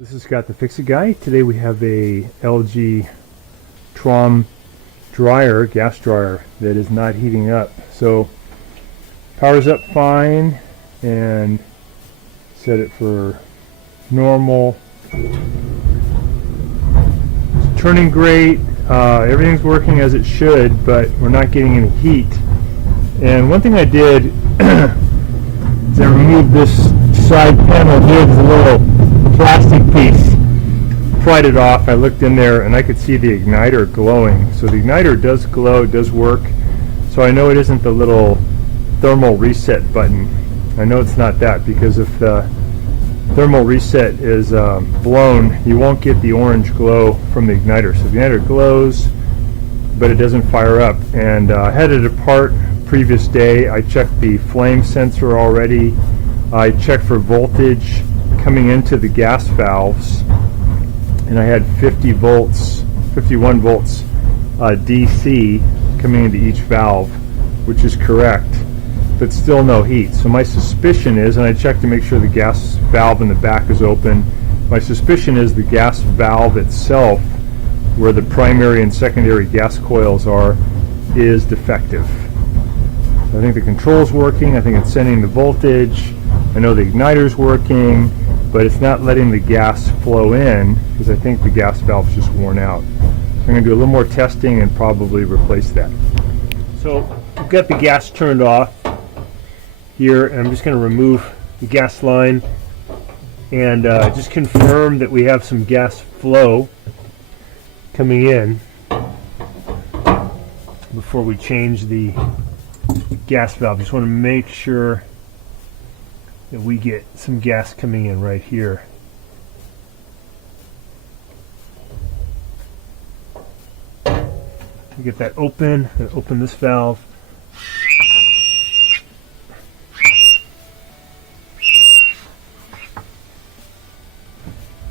This is Scott the Fix-It Guy. Today we have a LG Trom dryer, gas dryer, that is not heating up. So powers up fine and set it for normal. It's turning great. Everything's working as it should, but we're not getting any heat. And one thing I did is I removed this side panel here. There's a little plastic piece, pried it off. I looked in there and I could see the igniter glowing. So the igniter does glow, it does work. So I know it isn't the little thermal reset button. I know it's not that, because if the thermal reset is blown, you won't get the orange glow from the igniter. So the igniter glows, but it doesn't fire up. And I had it apart previous day. I checked the flame sensor already. I checked for voltage coming into the gas valves, and I had 50 volts, 51 volts DC coming into each valve, which is correct, but still no heat. So my suspicion is, and I checked to make sure the gas valve in the back is open, my suspicion is the gas valve itself, where the primary and secondary gas coils are, is defective. So I think the control's working, I think it's sending the voltage, I know the igniter's working, but it's not letting the gas flow in because I think the gas valve's just worn out. So I'm going to do a little more testing and probably replace that. So I've got the gas turned off here, and I'm just going to remove the gas line and just confirm that we have some gas flow coming in before we change the gas valve. Just want to make sure that we get some gas coming in right here. We get that open, and open this valve.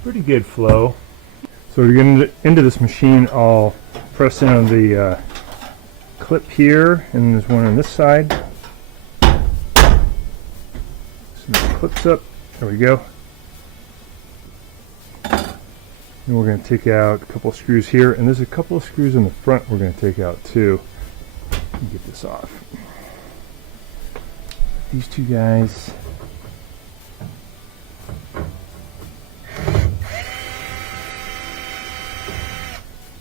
Pretty good flow. So to get into this machine, I'll press in on the clip here, and there's one on this side. Clips up, there we go. And we're going to take out a couple of screws here, and there's a couple of screws in the front we're going to take out too. Let me get this off. These two guys.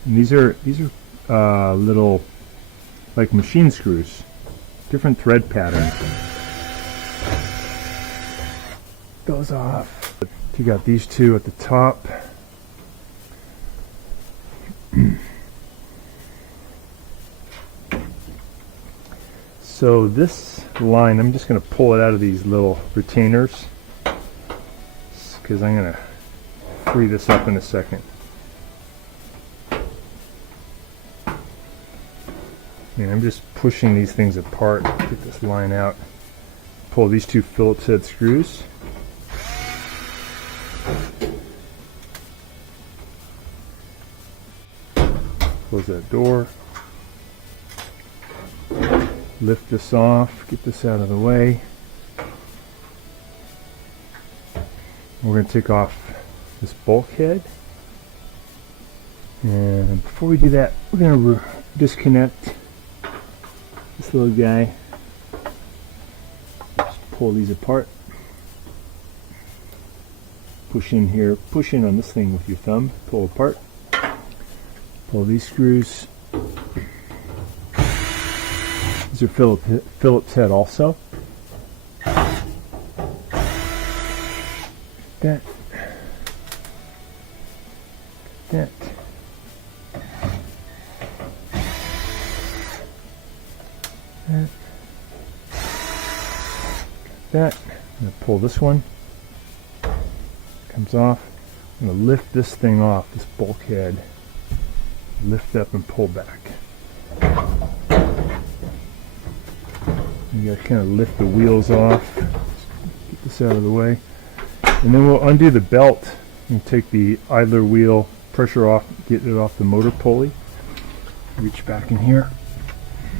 And these are little, like, machine screws, different thread patterns. Those off. You got these two at the top. So this line, I'm just going to pull it out of these little retainers because I'm going to free this up in a second. And I'm just pushing these things apart, get this line out. Pull these two Phillips head screws. Close that door. Lift this off, get this out of the way. We're going to take off this bulkhead. And before we do that, we're going to disconnect this little guy. Just pull these apart. Push in here, push in on this thing with your thumb, pull apart. Pull these screws. These are Phillips head also. That. That. That. That. I'm going to pull this one. Comes off. I'm going to lift this thing off, this bulkhead. Lift up and pull back. You gotta kind of lift the wheels off. Get this out of the way. And then we'll undo the belt and take the idler wheel pressure off, get it off the motor pulley. Reach back in here.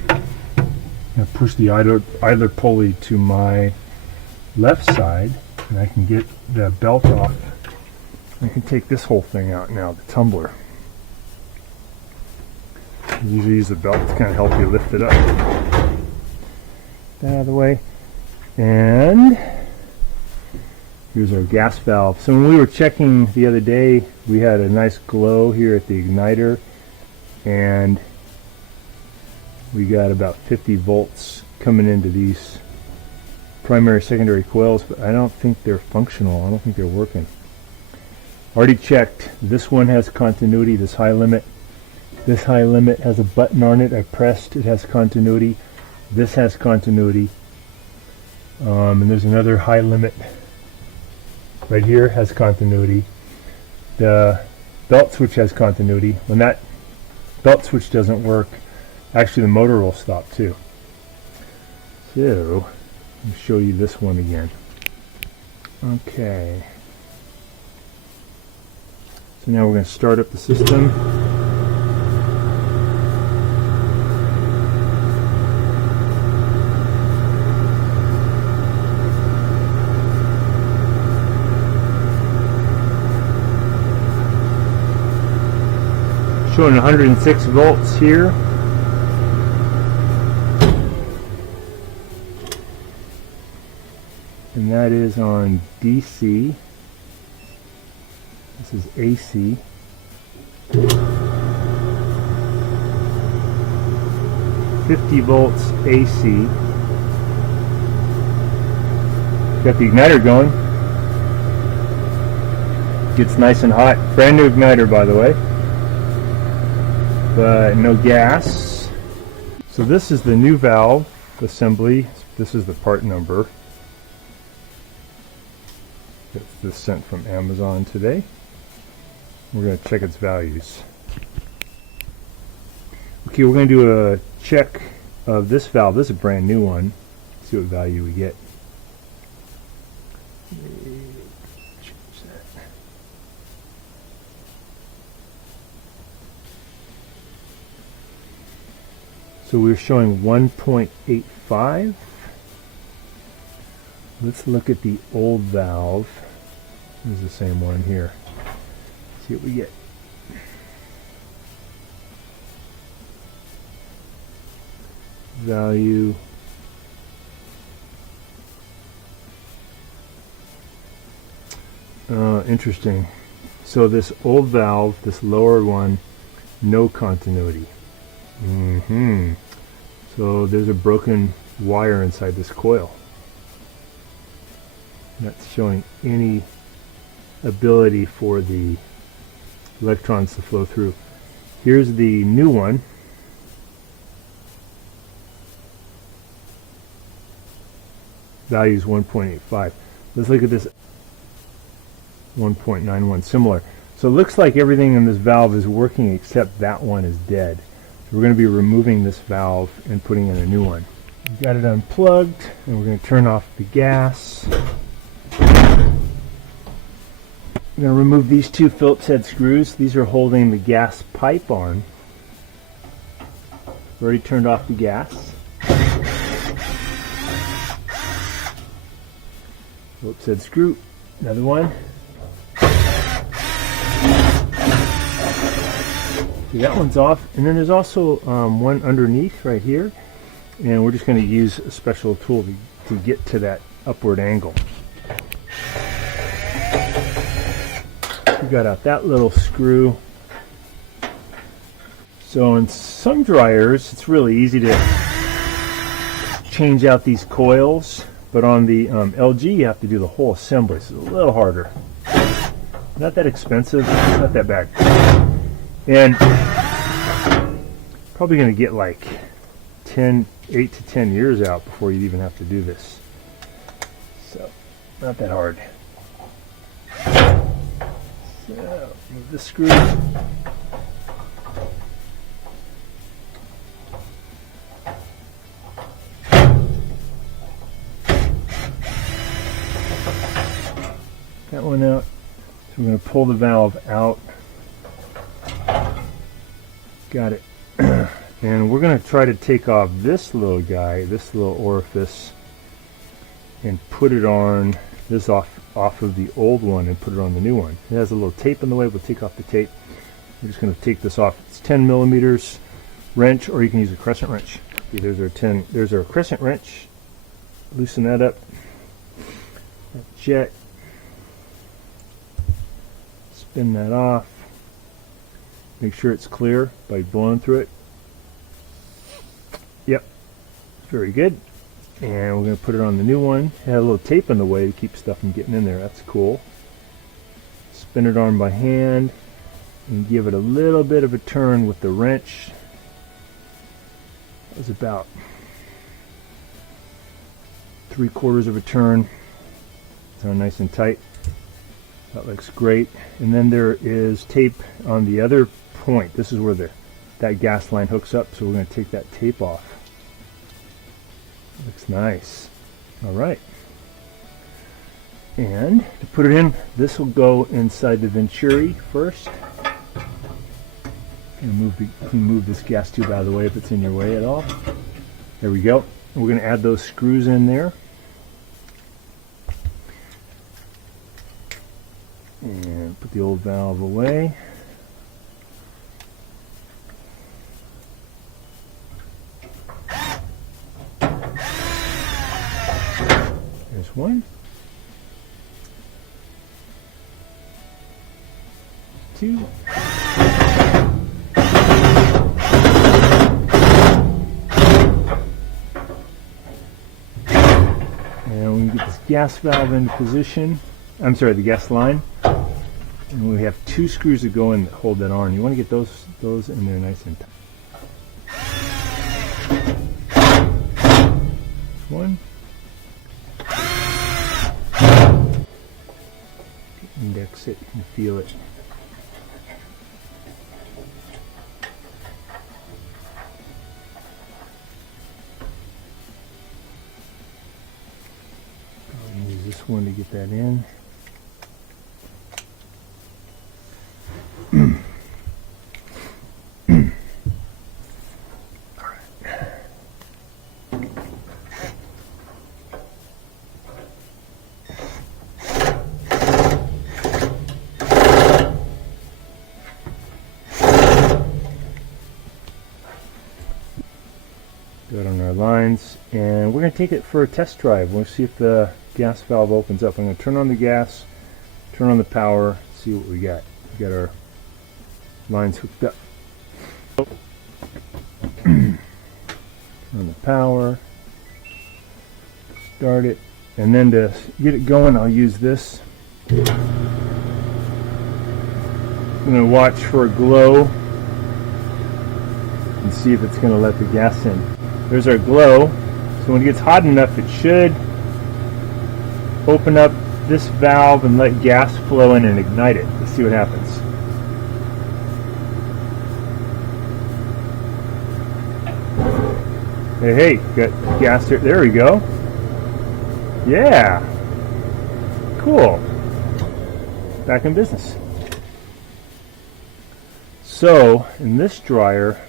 And push the idler pulley to my left side, and I can get the belt off I can take this whole thing out now, the tumbler. I usually use the belt to kind of help you lift it up. That out of the way. And here's our gas valve. So when we were checking the other day, we had a nice glow here at the igniter, and we got about 50 volts coming into these primary secondary coils, but I don't think they're functional. I don't think they're working. Already checked. This one has continuity, this high limit. This high limit has a button on it. I pressed, it has continuity. This has continuity. And there's another high limit right here, has continuity. The belt switch has continuity. When that belt switch doesn't work, actually the motor will stop too. So, let me show you this one again. Okay. So now we're going to start up the system. Showing 106 volts here. And that is on DC. This is AC. 50 volts AC. Got the igniter going. Gets nice and hot. Brand new igniter, by the way. But no gas. So this is the new valve assembly. This is the part number. Got this sent from Amazon today. We're going to check its values. Okay, we're going to do a check of this valve. This is a brand new one. See what value we get. So we're showing 1.85. Let's look at the old valve. This is the same one here. See what we get. Value. Interesting. So this old valve, this lower one, no continuity. So there's a broken wire inside this coil. Not showing any ability for the electrons to flow through. Here's the new one. Value is 1.85. Let's look at this 1.91, similar. So it looks like everything in this valve is working except that one is dead. So we're going to be removing this valve and putting in a new one. We've got it unplugged, and we're going to turn off the gas. We're going to remove these two Phillips head screws. These are holding the gas pipe on. We've already turned off the gas. Phillips head screw, another one. So that one's off, and then there's also one underneath right here, and we're just going to use a special tool to get to that upward angle. We got out that little screw. So in some dryers, it's really easy to change out these coils, but on the LG, you have to do the whole assembly. So it's a little harder. Not that expensive, not that bad. And probably going to get like 8 to 10 years out before you'd even have to do this. So, not that hard. So, move the screw. That one out. So we're going to pull the valve out. Got it. And we're going to try to take off this little guy, this little orifice, and put it on this off off of the old one and put it on the new one. It has a little tape in the way. We'll take off the tape. We're just going to take this off. It's 10 millimeters wrench, or you can use a crescent wrench. Okay, there's our crescent wrench. Loosen that up. That jet. Spin that off. Make sure it's clear by blowing through it. Yep, very good. And we're going to put it on the new one. It had a little tape in the way to keep stuff from getting in there. That's cool. Spin it on by hand and give it a little bit of a turn with the wrench. That was about 3/4 of a turn. So nice and tight. That looks great. And then there is tape on the other point. This is where that gas line hooks up, so we're going to take that tape off. Looks nice. All right. And to put it in, this will go inside the Venturi first. You can move this gas tube out of the way if it's in your way at all. There we go. And we're going to add those screws in there. And put the old valve away. There's one. 2. And we can get this gas valve into position. I'm sorry, the gas line. And we have 2 screws that go in that hold that on. You want to get those in there nice and tight. One. Index it and feel it. I'll use this one to get that in. Got on our lines, and we're going to take it for a test drive. We'll see if the gas valve opens up. I'm going to turn on the gas, turn on the power, see what we got. We got our lines hooked up. Turn on the power, start it, and then to get it going, I'll use this. I'm going to watch for a glow and see if it's going to let the gas in. There's our glow. So when it gets hot enough, it should open up this valve and let gas flow in and ignite it. Let's see what happens. Hey, got gas here. There we go. Yeah. Cool. Back in business. So, in this dryer,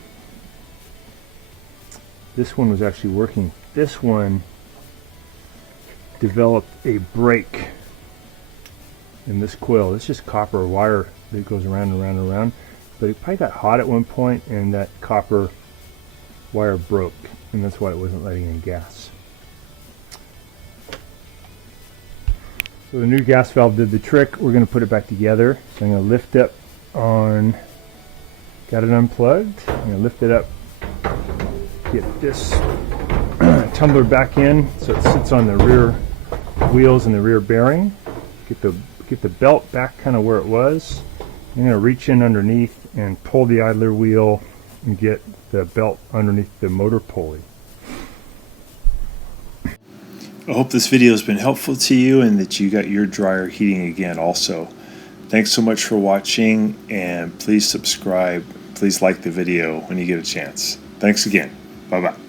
this one was actually working. This one developed a break in this coil. It's just copper wire that goes around and around and around. But it probably got hot at one point and that copper wire broke, and that's why it wasn't letting in gas. So the new gas valve did the trick. We're going to put it back together. So I'm going to lift up on, got it unplugged. I'm going to lift it up, get this tumbler back in so it sits on the rear wheels and the rear bearing. Get the belt back kind of where it was. I'm going to reach in underneath and pull the idler wheel and get the belt underneath the motor pulley. I hope this video has been helpful to you and that you got your dryer heating again also. Thanks so much for watching, and please subscribe. Please like the video when you get a chance. Thanks again. Bye-bye.